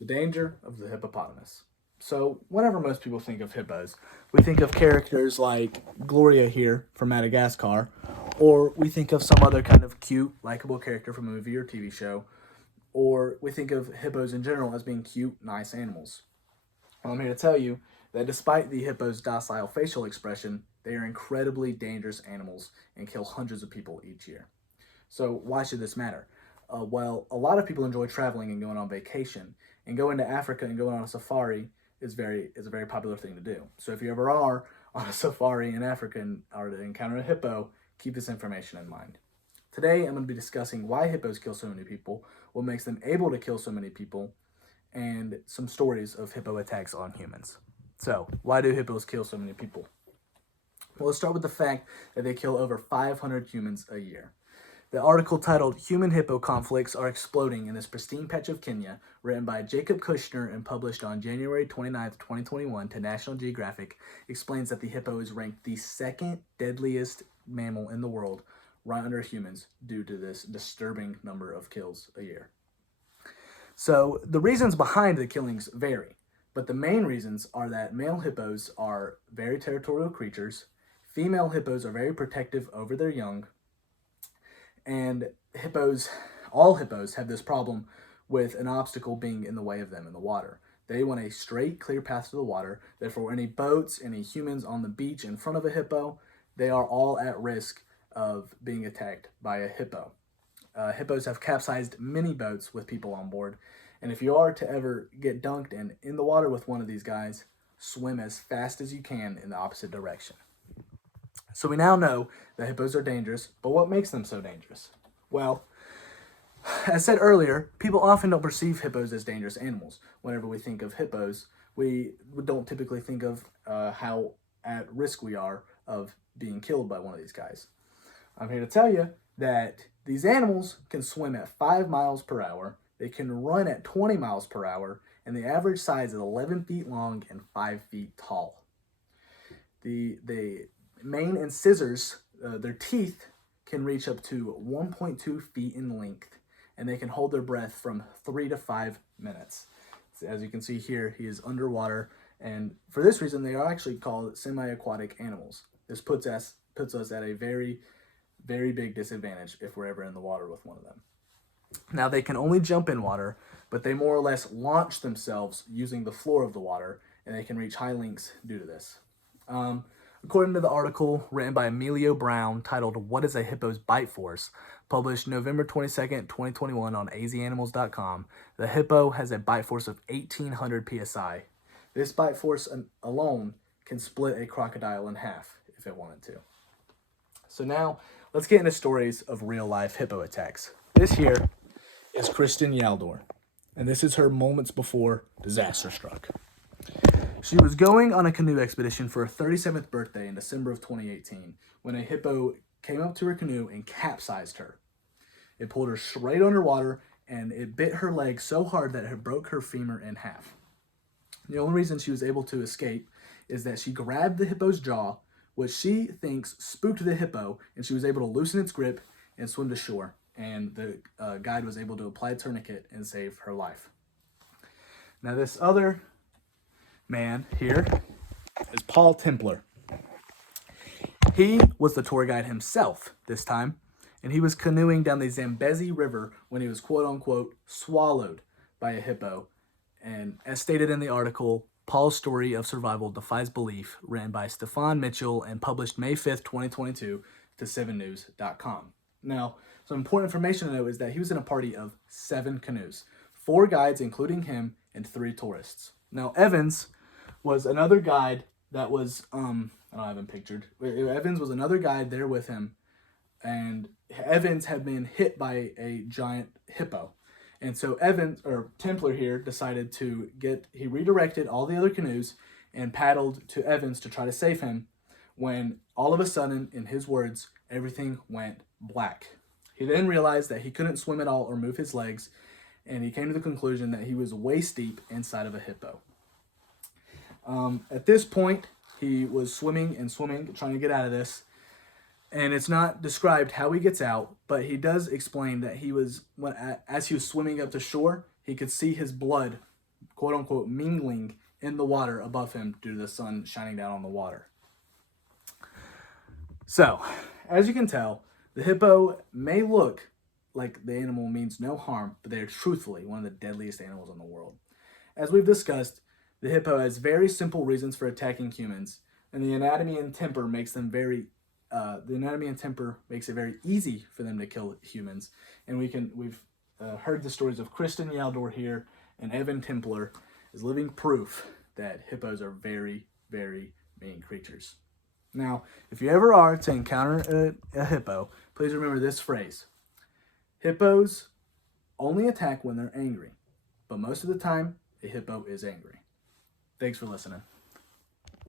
The danger of the hippopotamus. So, whenever most people think of hippos, we think of characters like Gloria here from Madagascar, or we think of some other kind of cute, likable character from a movie or TV show, or we think of hippos in general as being cute, nice animals. Well, I'm here to tell you that despite the hippo's docile facial expression, they are incredibly dangerous animals and kill hundreds of people each year. So, why should this matter? Well, a lot of people enjoy traveling and going on vacation, and going to Africa and going on a safari is a very popular thing to do. So, if you ever are on a safari in Africa and are to encounter a hippo, keep this information in mind. Today, I'm going to be discussing why hippos kill so many people, what makes them able to kill so many people, and some stories of hippo attacks on humans. So, why do hippos kill so many people? Well, let's start with the fact that they kill over 500 humans a year. The article titled Human Hippo Conflicts Are Exploding in This Pristine Patch of Kenya, written by Jacob Kushner and published on January 29th, 2021 to National Geographic, explains that the hippo is ranked the second deadliest mammal in the world, right under humans, due to this disturbing number of kills a year. So the reasons behind the killings vary, but the main reasons are that male hippos are very territorial creatures, female hippos are very protective over their young, and all hippos have this problem with an obstacle being in the way of them in the water. They want a straight, clear path to the water. Therefore, any boats, any humans on the beach in front of a hippo, they are all at risk of being attacked by a hippo. Hippos have capsized many boats with people on board, and if you are to ever get dunked in the water with one of these guys, swim as fast as you can in the opposite direction. So we now know that hippos are dangerous, but what makes them so dangerous? Well, as said earlier, people often don't perceive hippos as dangerous animals. Whenever we think of hippos, we don't typically think of how at risk we are of being killed by one of these guys. I'm here to tell you that these animals can swim at 5 miles per hour, they can run at 20 miles per hour, and the average size is 11 feet long and 5 feet tall. The mane and scissors, their teeth can reach up to 1.2 feet in length, and they can hold their breath from 3 to 5 minutes. So as you can see here, he is underwater, and for this reason, they are actually called semi-aquatic animals. This puts us at a very, very big disadvantage if we're ever in the water with one of them. Now, they can only jump in water, but they more or less launch themselves using the floor of the water, and they can reach high lengths due to this. According to the article written by Emilio Brown titled What is a Hippo's Bite Force, published November 22nd, 2021 on azanimals.com, the hippo has a bite force of 1800 psi. This bite force alone can split a crocodile in half if it wanted to. So now, let's get into stories of real-life hippo attacks. This here is Kristen Yaldor, and this is her moments before disaster struck. She was going on a canoe expedition for her 37th birthday in December of 2018 when a hippo came up to her canoe and capsized her. It pulled her straight underwater and it bit her leg so hard that it broke her femur in half. The only reason she was able to escape is that she grabbed the hippo's jaw, which she thinks spooked the hippo, and she was able to loosen its grip and swim to shore. And the guide was able to apply a tourniquet and save her life. Now, this other man here is Paul Templar. He was the tour guide himself this time, and he was canoeing down the Zambezi River when he was quote unquote swallowed by a hippo. And as stated in the article, Paul's story of survival defies belief, written by Stefan Mitchell and published May 5th, 2022 to 7news.com. Now, some important information to know is that he was in a party of 7 canoes, 4 guides, including him, and 3 tourists. Now, Evans was another guide that was, I don't have him pictured. Evans was another guide there with him, and Evans had been hit by a giant hippo. And so Evans, or Templar here, decided he redirected all the other canoes and paddled to Evans to try to save him when all of a sudden, in his words, everything went black. He then realized that he couldn't swim at all or move his legs, and he came to the conclusion that he was waist deep inside of a hippo. At this point, he was swimming, trying to get out of this, and it's not described how he gets out, but he does explain that as he was swimming up to shore, he could see his blood quote unquote mingling in the water above him due to the sun shining down on the water. So, as you can tell, the hippo may look like the animal means no harm, but they are truthfully one of the deadliest animals in the world. As we've discussed, the hippo has very simple reasons for attacking humans, and the anatomy and temper makes it very easy for them to kill humans. And we've heard the stories of Kristen Yaldor here and Evan Templar as living proof that hippos are very, very mean creatures. Now, if you ever are to encounter a hippo, please remember this phrase. Hippos only attack when they're angry, but most of the time, a hippo is angry. Thanks for listening.